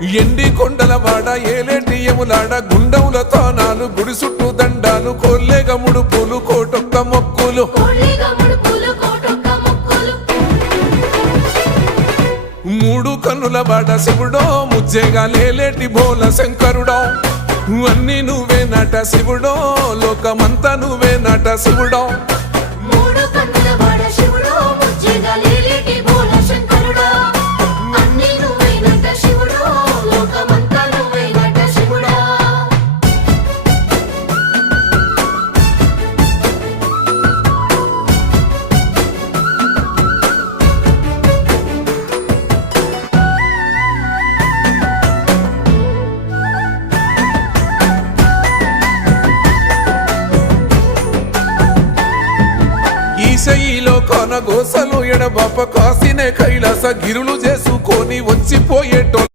ఎండి కొండల వాడ ఏలేటియములాడ గుండముల తానాలు గుడి చుట్టూ దండాలు కోల్లేగ ముడుపులు కోటొక్క మొక్కులు మూడు కన్నుల వాడ శివుడో ముజ్జేగా లేలేటి బోల శంకరుడో అన్ని నువ్వే నట శివుడో లోకమంతా నువ్వే నట శివుడో ఈశయిలో కొన గోసలు ఎడబాప కాసినే కైలాస గిరులు చేసుకొని వచ్చిపోయేటో